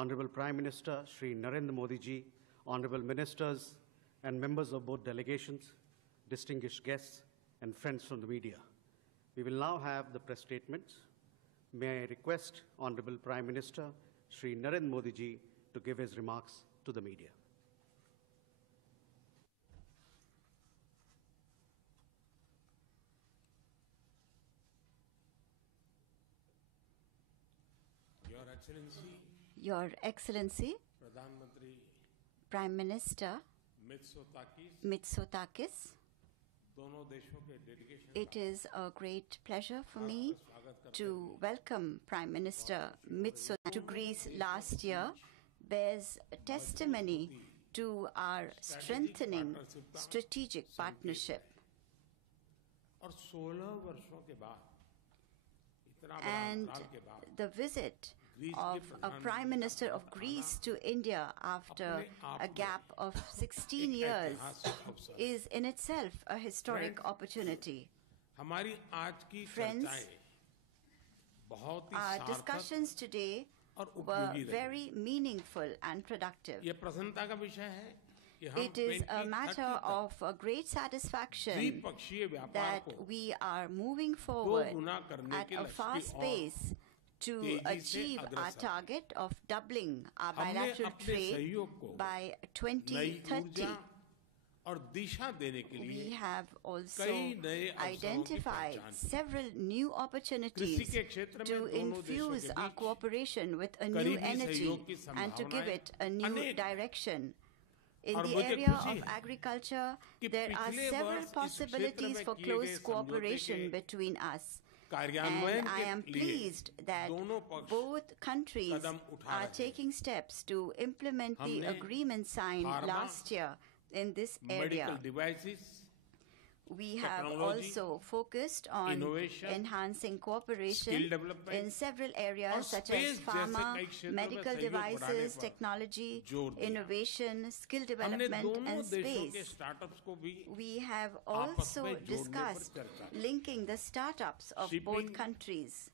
Honorable Prime Minister Shri Narendra Modi ji, Honorable Ministers and members of both delegations, distinguished guests and friends from the media. We will now have the press statements. May I request Honorable Prime Minister Shri Narendra Modi ji to give his remarks to the media. Your Excellency, Prime Minister Mitsotakis, it is a great pleasure for me to welcome Prime Minister Mητσοτα to Greece last year bears testimony to our strengthening strategic partnership. And the visit of a Prime Minister of Greece to India after a gap of 16 years is in itself a historic opportunity. Friends, our discussions today were very meaningful and productive. It is a matter of great satisfaction that we are moving forward at a fast pace to achieve our target of doubling our bilateral trade by 2030. We have also identified several new opportunities to infuse our cooperation with a new energy and to give it a new direction. In the area of agriculture, there are several possibilities for close cooperation between us. And I am pleased that both countries are taking steps to implement the agreement signed last year in this area. We have also focused on enhancing cooperation in several areas such as pharma, medical devices, technology, innovation, skill development, and space. We have also discussed linking the startups of both countries.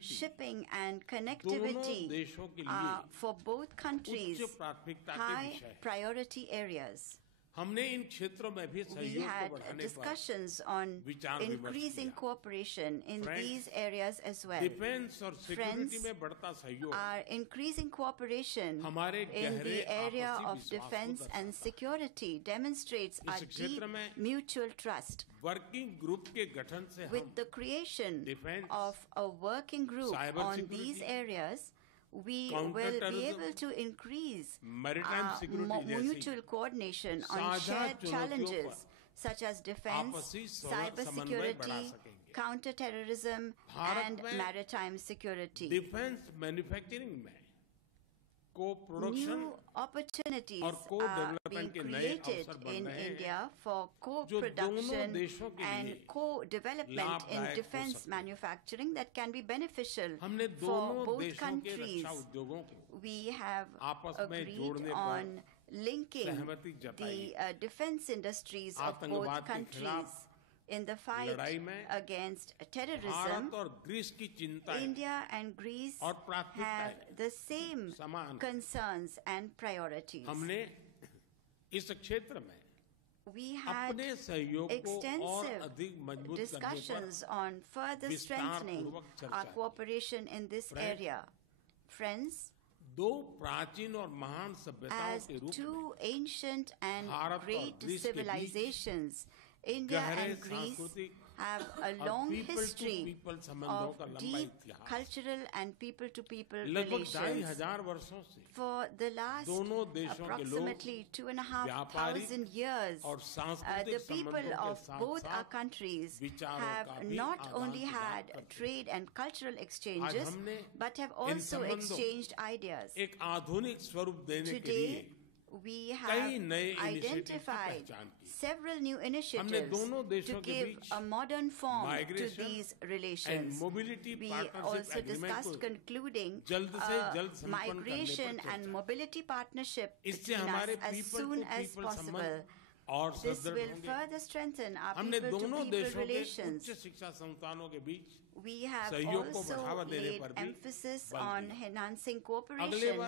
Shipping and connectivity are for both countries high priority areas. We had discussions on increasing cooperation in these areas as well. Friends, our increasing cooperation in the area of defense and security demonstrates our deep mutual trust. With the creation of a working group on these areas, we will be able to increase mutual coordination on shared challenges such as defense, cybersecurity, counter-terrorism, and maritime security. New opportunities are being created in India for co-production and co-development in defense manufacturing that can be beneficial for both countries. We have agreed on linking the defense industries of both countries. In the fight against terrorism, India and Greece have the same concerns and priorities. We had extensive discussions on further strengthening our cooperation in this area. Friends, as two ancient and great civilizations, India and Greece have a long history of deep cultural and people-to-people relations. For the last approximately 2,500 years, the people of both our countries have not only had trade and cultural exchanges, but have also exchanged ideas. Today, we have identified several new initiatives to give a modern form to these relations. We also discussed concluding a migration and mobility partnership between us as soon as possible. This will further strengthen our people-to-people relations. We have also laid emphasis on enhancing cooperation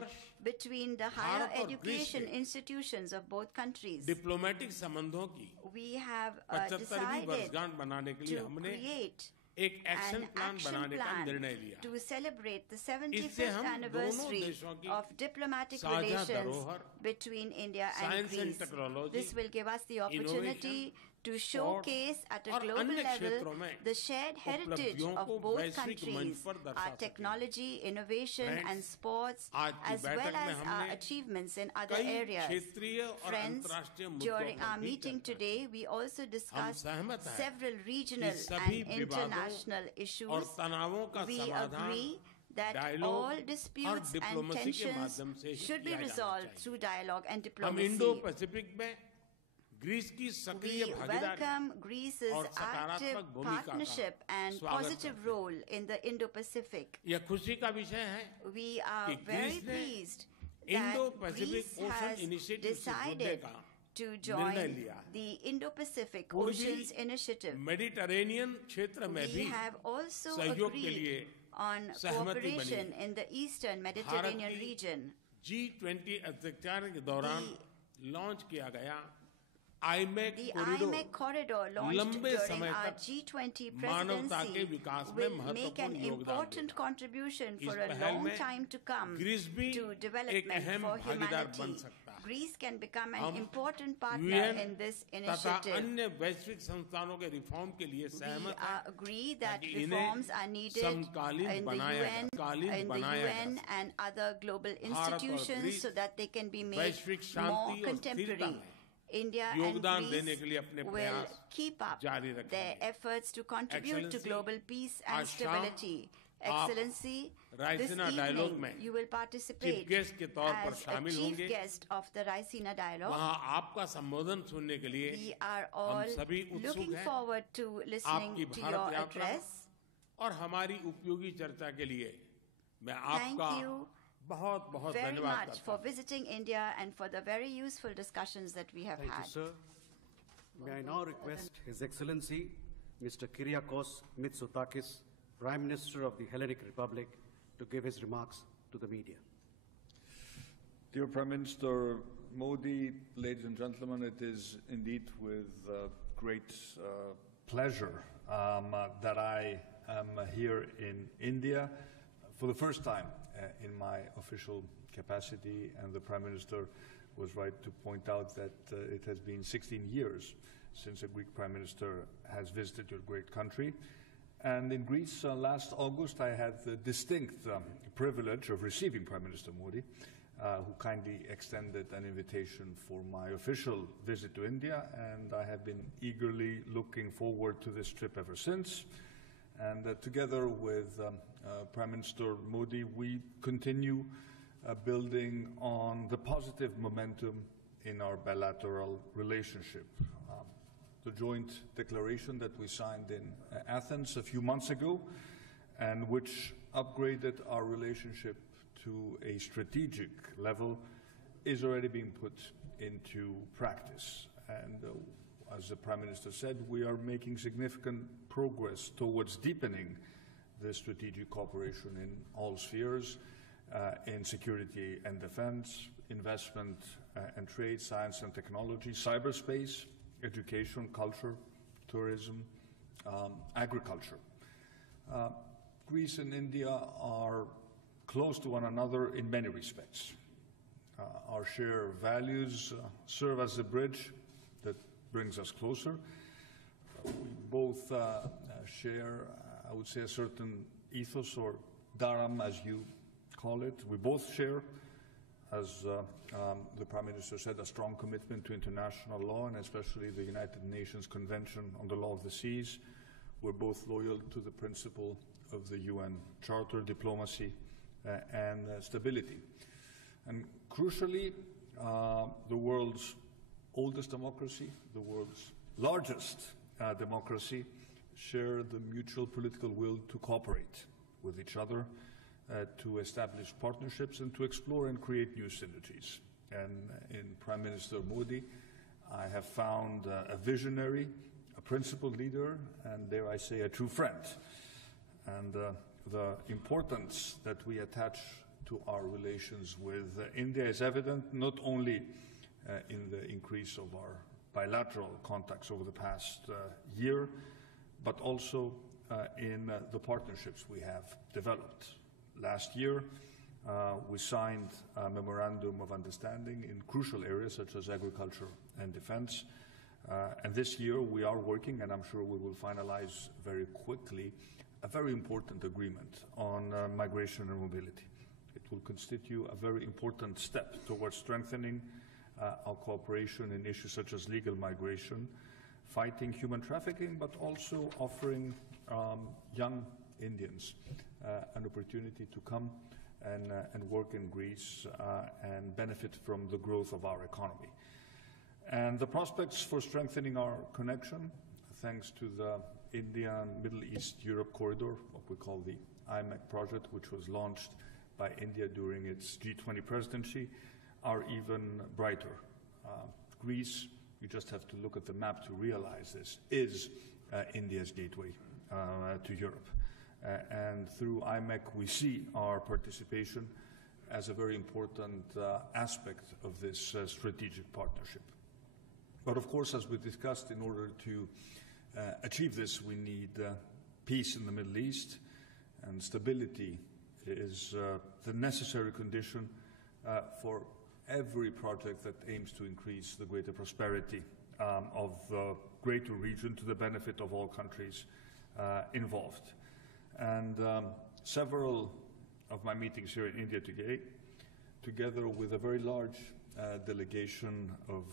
between the higher education institutions of both countries. We have decided to create an action plan to celebrate the 75th anniversary of diplomatic relations between India and Greece. This will give us the opportunity to showcase at a global level the shared heritage of both countries, our technology, innovation and sports, as well as our achievements in other areas. Friends, during our meeting today, we also discussed several regional and international issues. We agree that all disputes and tensions should be resolved through dialogue and diplomacy. We welcome Greece's active partnership and positive role in the Indo-Pacific. We are very pleased that Greece has decided to join the Indo-Pacific Oceans Initiative. We have also agreed on cooperation in the Eastern Mediterranean region. G20 अध्यक्षता के दौरान launch किया गया The IMEC corridor launched during our G20 presidency will make an important contribution for a long time to come to development for humanity. Greece can become an important partner in this initiative. We agree that reforms are needed in the UN and other global institutions so that they can be made more contemporary. India and Greece will keep up their efforts to contribute to global peace and stability. Excellency, this evening you will participate as a chief guest of the Raisina Dialogue. We are all looking forward to listening to your address. Thank you very much for visiting India and for the very useful discussions that we have had. Thank you, sir. May I now request His Excellency, Mr. Kyriakos Mitsotakis, Prime Minister of the Hellenic Republic, to give his remarks to the media. Dear Prime Minister Modi, ladies and gentlemen, it is indeed with great pleasure that I am here in India for the first time in my official capacity, and the Prime Minister was right to point out that it has been 16 years since a Greek Prime Minister has visited your great country. And in Greece, last August, I had the distinct privilege of receiving Prime Minister Modi, who kindly extended an invitation for my official visit to India, and I have been eagerly looking forward to this trip ever since. And together with Prime Minister Modi, we continue building on the positive momentum in our bilateral relationship. The joint declaration that we signed in Athens a few months ago, and which upgraded our relationship to a strategic level, is already being put into practice. And as the Prime Minister said, we are making significant progress towards deepening the strategic cooperation in all spheres, in security and defense, investment and trade, science and technology, cyberspace, education, culture, tourism, agriculture. Greece and India are close to one another in many respects. Our shared values serve as a bridge that brings us closer. We both share, I would say, a certain ethos, or dharam, as you call it. We both share, as the Prime Minister said, a strong commitment to international law, and especially the United Nations Convention on the Law of the Seas. We're both loyal to the principle of the UN Charter, diplomacy, and stability. And crucially, the world's oldest democracy, the world's largest democracy, share the mutual political will to cooperate with each other, to establish partnerships and to explore and create new synergies. And in Prime Minister Modi, I have found a visionary, a principled leader, and dare I say, a true friend. And the importance that we attach to our relations with India is evident not only in the increase of our bilateral contacts over the past year, but also in the partnerships we have developed. Last year, we signed a memorandum of understanding in crucial areas such as agriculture and defense. And this year we are working, and I'm sure we will finalize very quickly, a very important agreement on migration and mobility. It will constitute a very important step towards strengthening our cooperation in issues such as legal migration, fighting human trafficking, but also offering young Indians an opportunity to come and work in Greece and benefit from the growth of our economy. And the prospects for strengthening our connection, thanks to the India and Middle East Europe corridor, what we call the IMEC project, which was launched by India during its G20 presidency, are even brighter. Greece, you just have to look at the map to realize this, is India's gateway to Europe. And through IMEC, we see our participation as a very important aspect of this strategic partnership. But of course, as we discussed, in order to achieve this, we need peace in the Middle East, and stability is the necessary condition for every project that aims to increase the greater prosperity of the greater region to the benefit of all countries involved. And several of my meetings here in India today, together with a very large delegation of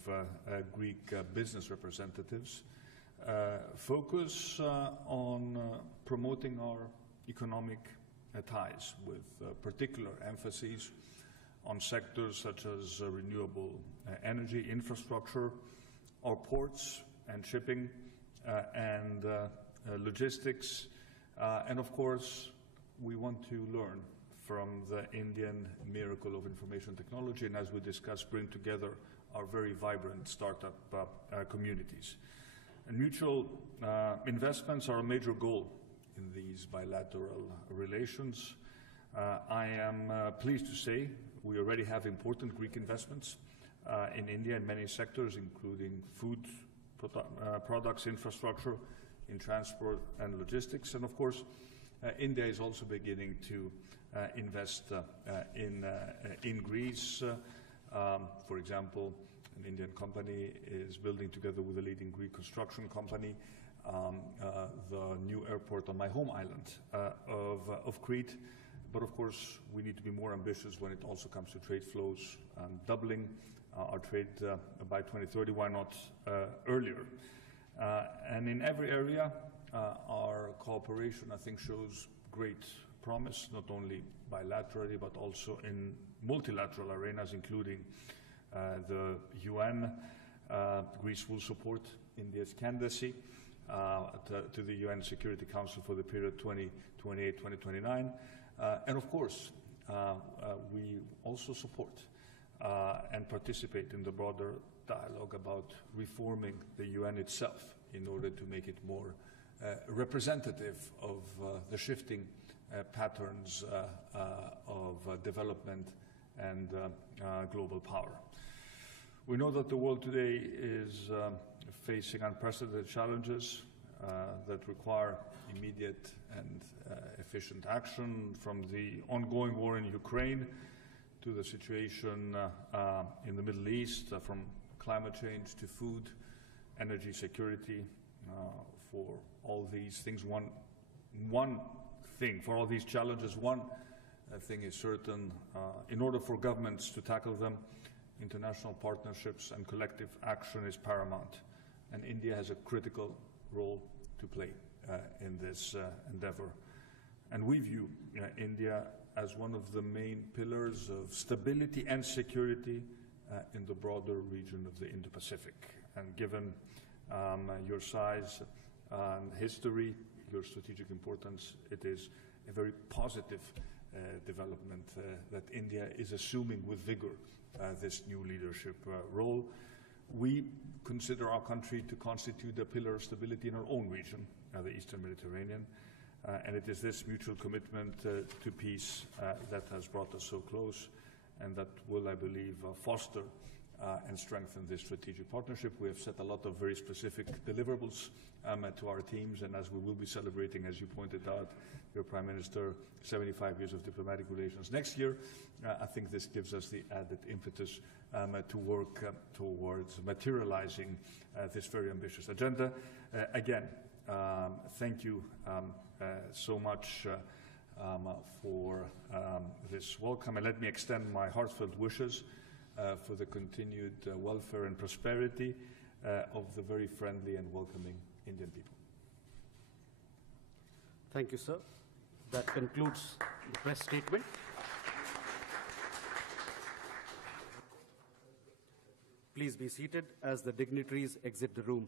Greek business representatives, focus on promoting our economic ties with particular emphasis on sectors such as renewable energy, infrastructure, our ports and shipping, and logistics. And of course, we want to learn from the Indian miracle of information technology, and as we discussed, bring together our very vibrant startup communities. And mutual investments are a major goal in these bilateral relations. I am pleased to say we already have important Greek investments in India in many sectors, including food products, infrastructure, in transport and logistics. And of course, India is also beginning to invest in Greece. For example, an Indian company is building, together with a leading Greek construction company, the new airport on my home island of Crete. But of course, we need to be more ambitious when it also comes to trade flows, doubling our trade by 2030, why not earlier? And in every area, our cooperation, I think, shows great promise, not only bilaterally, but also in multilateral arenas, including the UN. Greece will support India's candidacy to the UN Security Council for the period 2028-2029. And of course, we also support and participate in the broader dialogue about reforming the UN itself in order to make it more representative of the shifting patterns of development and global power. We know that the world today is facing unprecedented challenges that require immediate and efficient action, from the ongoing war in Ukraine to the situation in the Middle East, from climate change to food, energy security. For all these things, one thing, for all these challenges, one thing is certain. In order for governments to tackle them, international partnerships and collective action is paramount. And India has a critical role to play in this endeavor. And we view India as one of the main pillars of stability and security in the broader region of the Indo-Pacific. And given your size and history, your strategic importance, it is a very positive development that India is assuming with vigor this new leadership role. We consider our country to constitute a pillar of stability in our own region, the Eastern Mediterranean, and it is this mutual commitment to peace that has brought us so close, and that will, I believe, foster and strengthen this strategic partnership. We have set a lot of very specific deliverables to our teams, and as we will be celebrating, as you pointed out, your Prime Minister, 75 years of diplomatic relations next year, I think this gives us the added impetus to work towards materializing this very ambitious agenda. Again, thank you so much for this welcome, and let me extend my heartfelt wishes for the continued welfare and prosperity of the very friendly and welcoming Indian people. Thank you, sir. That concludes the press statement. Please be seated as the dignitaries exit the room.